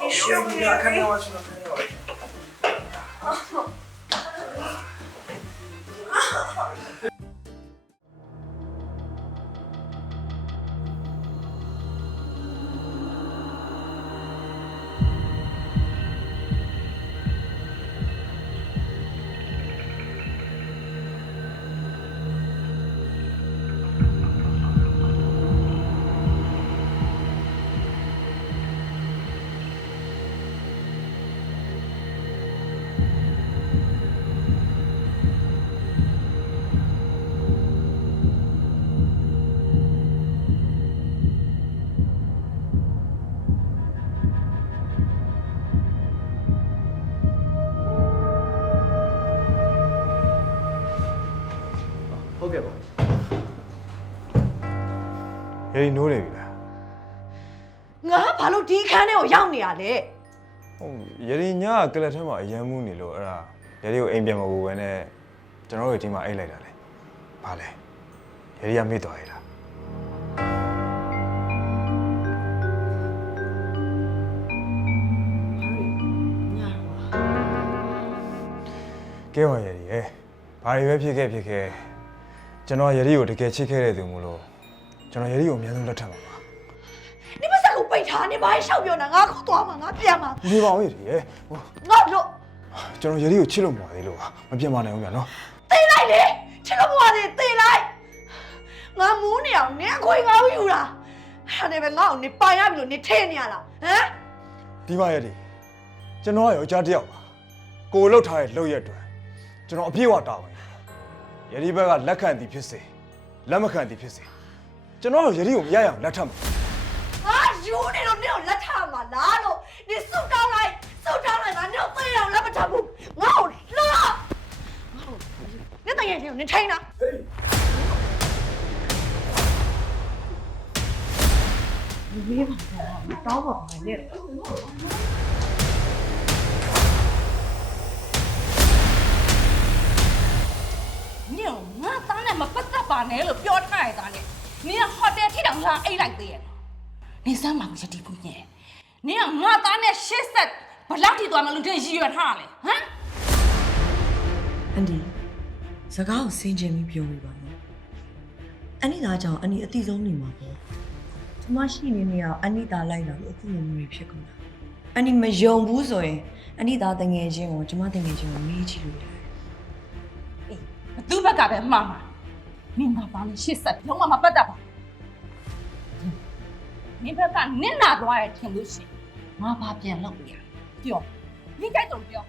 Еще мне. Я, конечно, ဟုတ်ကဲ့ပါရေဒီနိုးနေပြီလားငါဘာလို့ဒီခန်းထဲကိုရောက်နေရလဲဟုတ်ရေဒီညကကလပ်ထဲမှာအရန်မှုနေလို့အဲ့ဒါရေဒီကိုအိမ်ပြန်မဖို့ပဲနဲ့ကျွန်တော်တို့ဒီမှာအိတ်လိုက်တာလေဘာလဲရေဒီကမေ့သွားရလားညာတော့ကဲပါရေဒီရဲ့ဘာတွေပဲဖြစ်ခဲ့ဖြစ်ခဲ့ ကျွန်တော်ရေဒီကိုတကယ်ချစ်ခဲ့တဲ့သူမို့လို့ကျွန်တော်ရေဒီကိုအများဆုံးလက်ထပ်ပါပါနေမစက်ကိုပိတ်ထားနေပါရှောက်ပြောနေတာငါခုသွားမှာငါပြန်မှာနေပါဦးရေဒီရဲ့ဟိုငါတို့ကျွန်တော်ရေဒီကိုချစ်လို့မပါသေးလို့ပါမပြတ်မနိုင်ဘူးဗျာနော်သိလိုက်လေချစ်လို့မပါသေးသိလိုက်ငါမူးနေအောင်နင်အခွင့်ငါ့ကိုယူတာအဲ့ဒါနဲ့ပဲငါ့ကိုနေပိုင်ရပြီလို့နေထဲနေရလားဟမ်ဒီပါရေဒီကျွန်တော်ကယောက်ျားတစ်ယောက်ပါကိုယ်လှုပ်ထားတဲ့လှုပ်ရက်တွေကျွန်တော်အပြည့်အဝတာဝန်ယူ ရေဒီဘက်ကလက်ခံသည်ဖြစ်စေလက်မခံသည်ဖြစ်စေကျွန်တော်ရေဒီကိုမရရအောင်လက်ထပ်မှာငါယူနေလို့နင်ကိုလက်ထမှာလားလို့နေစုတောင်းလိုက်စုတောင်းလိုက်ငါနင်ကိုသိအောင်လက်မထဘူးငါ့ကိုလှငါ့ကိုနေတကယ်ချင်းနေထိုင်တာဟေးမေးပါတော့တောင်းပါမယ်လေ နင်ငါသားနဲ့မပတ်သက်ပါနဲ့လို့ပြောထားရတာနဲ့နင်ကဟိုတယ်ထိတောင်လာအိတ်လိုက်သေးရဲ့နင်စမ်းပါဘူးယတိဘူးညင်နင်ကငါသားနဲ့ရှေ့ဆက်ဘလောက်ထိသွားမလို့တဲ့ရည်ရွယ်ထားလဲဟမ်အန်ဒီစကားကိုစင်ကြင်ပြီးပြောပြပါနော်အန်ဒီသားကြောင့်အန်ဒီအတိဆုံးနေမှာပေါ့ကျမရှိနေနေအောင်အန်ဒီသားလိုက်လာလို့အခုလိုမျိုးဖြစ်ကုန်တာအန်ဒီမယုံဘူးဆိုရင်အန်ဒီသားတငယ်ချင်းကိုကျမတငယ်ချင်းကိုမေးကြည့်လို့ရတယ်အေး ဘသူဘက်ကပဲမှားမှာနင်ငါသားနဲ့ရှေ့ဆက်လုံးဝမပတ်သက်ပါနင်ဘက်ကနင်နာသွားရထင်လို့ရှိရင်ငါဘာပြန်လုပ်ပြရပြောနင်ကြိုက်တော့ပြော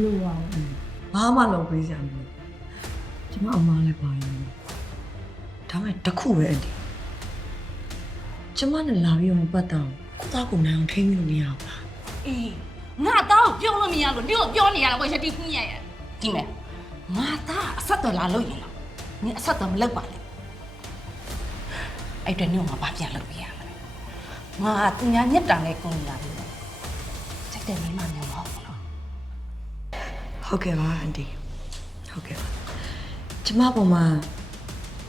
လို့ပါဘူးဘာမှလုပ်ပေးစရာမလိုကျမအမားလည်းပါရင်ဒါမဲ့တစ်ခုပဲအန်ဒီကျမနဲ့လာပြီးတော့မပတ်တော့ကိုသားကိုနိုင်အောင်ထိန်းလို့မရဘူးလားအေးငါသားကိုပြောလို့မရလို့နင်ကိုပြောနေရတာပေါ့ယတိဘူးညရဲ့ဒီမဲ့ ငါသားအဆက်တော်လာလို့ရင်တော့နင်အဆက်တော်မလုပ်ပါနဲ့အဲ့အတွက်နင်ကငါဘာပြန်လုပ်ပြရမလဲငါသူညာညက်တာနဲ့ကုန်လာပြီစိတ်တယ်မိမမျိုးမဟုတ်ဘူးနော်ဟုတ်ကဲ့ပါအန်တီဟုတ်ကဲ့ပါကျမပေါ်မှာ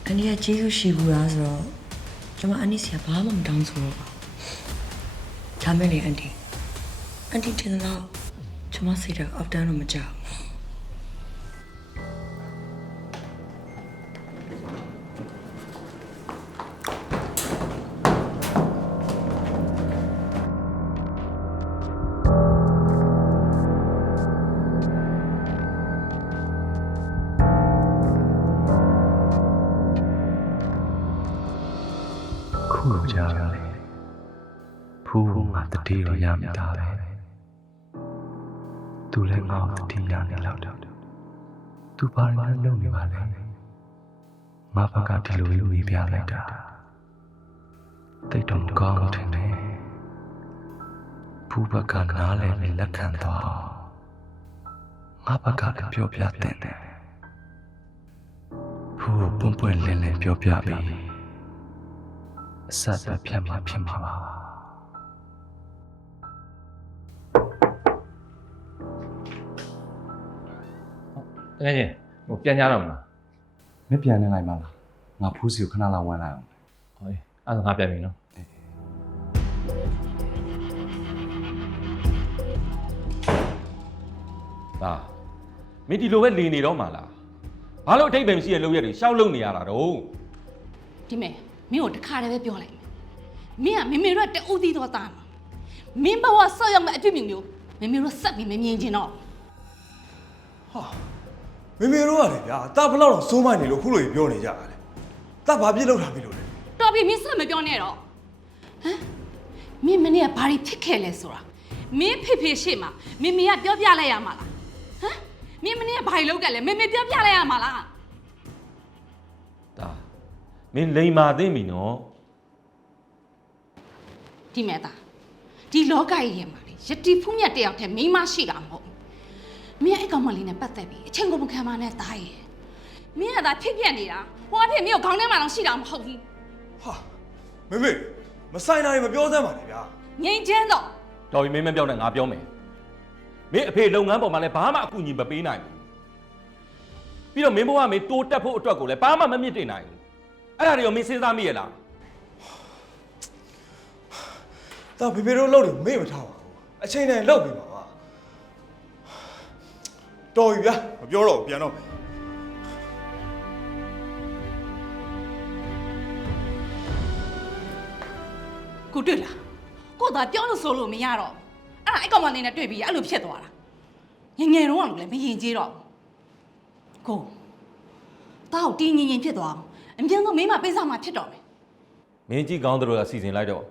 အန်တီကကျေးဇူးရှိဘူးလားဆိုတော့ကျမအန်တီစီကဘာမှမတောင်းဆိုတော့ပါဒါမဲ့လေအန်တီအန်တီတင်တော့ကျမစိတ်တော့အောက်တန်းတော့မကြောက် ငါတတိရောရမိတာပဲသူလည်းငါ့ကိုတတိရနေလောက်တော့သူဘာလဲလုံနေပါလဲငါဘက်ကဒီလိုလိုနေပြလိုက်တာတိတ်တော့မကောင်းထင်တယ်ဖူးဘက်ကနားလည်းလက်ခံသွားငါဘက်ကလည်းပြောပြတဲ့တယ်ဖူးပွန့်ပွန့်လင်းလင်းပြောပြပြီးအဆက်အသွယ်ဖြတ်မှာဖြစ်မှာပါ တကယ်ချင်းဟိုပြန်ကြတော့မလားမပြန်နေလိုက်မလားငါဖူးစီကိုခဏလောက်ဝန်းလိုက်အောင်ဟောအဲ့ဒါငါပြန်ပြီနော်ဒါမင်းဒီလိုပဲလီနေတော့မှာလားဘာလို့အထိတ်ပင်မရှိတဲ့လုပ်ရက်တွေရှောက်လုံနေရတာတော့ဒီမဲ့မင်းကိုတခါတည်းပဲပြောလိုက်မယ်မင်းကမေမေတို့ကတူးသီးတော့တာမှာမင်းဘဝဆော့ရောက်မဲ့အတွေ့အမြင်မျိုးမေမေတို့ဆက်ပြီးမမြင်ချင်တော့ဟာ မေမေတို့ကလေဗျာတာဘလောက်တော့စိုးမိုက်နေလို့ခုလိုပြောနေကြတာလေတာဘာပြစ်လောက်တာပြီလို့လဲတော်ပြီမင်းဆက်မပြောနဲ့တော့ဟမ်မင်းမနေ့ကဘာတွေဖြစ်ခဲ့လဲဆိုတာမင်းဖေဖေရှေ့မှာမေမေကပြောပြလိုက်ရမှာလားဟမ်မင်းမနေ့ကဘာတွေလုပ်ခဲ့လဲမေမေပြောပြလိုက်ရမှာလားဒါမင်းလိန်မာသိမ့်ပြီနော်ဒီမဲ့သားဒီလောကကြီးရဲ့မှာလေယတိဖူးမြတ်တယောက်တည်းမိန်းမရှိတာမဟုတ်ဘူး မင်းအဲ့ကောင်မလေးနဲ့ပတ်သက်ပြီးအချိန်ကိုမခံပါနဲ့သားရဲ့မင်းကသာဖြစ်ပြက်နေတာဟိုအဖေမင်းကိုခေါင်းထဲမှာတော့ရှိတာမဟုတ်ဘူးဟာမေမေမဆိုင်တာတွေမပြောစမ်းပါနဲ့ဗျာငိမ့်ချမ်းတော့တော်ပြီမင်းမပြောနဲ့ငါပြောမယ်မင်းအဖေလုပ်ငန်းပေါ်မှာလည်းဘာမှအကူအညီမပေးနိုင်ဘူးပြီးတော့မင်းဘဝမင်းတိုးတက်ဖို့အတွက်ကိုလည်းဘာမှမမြင့်တင်နိုင်ဘူးအဲ့ဒါတွေရောမင်းစဉ်းစားမိရလားတာဖေဖေတို့လုပ်တယ်မေ့မထားပါဘူးအချိန်တိုင်းလုပ်ပြီပါပါ တော်ပြီဗျာမပြောတော့ဘူးပြန်တော့မယ်ကိုတွေ့လားကိုသာပြောလို့ဆိုလို့မရတော့ဘူးအဲ့ဒါအဲ့ကောင်မလေးနဲ့တွေ့ပြီးအဲ့လိုဖြစ်သွားတာငယ်ငယ်တော့ကလည်းမရင်ကျေးတော့ဘူးကိုတောက်တင်းငင်ငင်ဖြစ်သွားအောင်အမြန်ဆုံးမိမပေးစားမှဖြစ်တော့မယ်မင်းကြည့်ကောင်းသလိုကစီစဉ်လိုက်တော့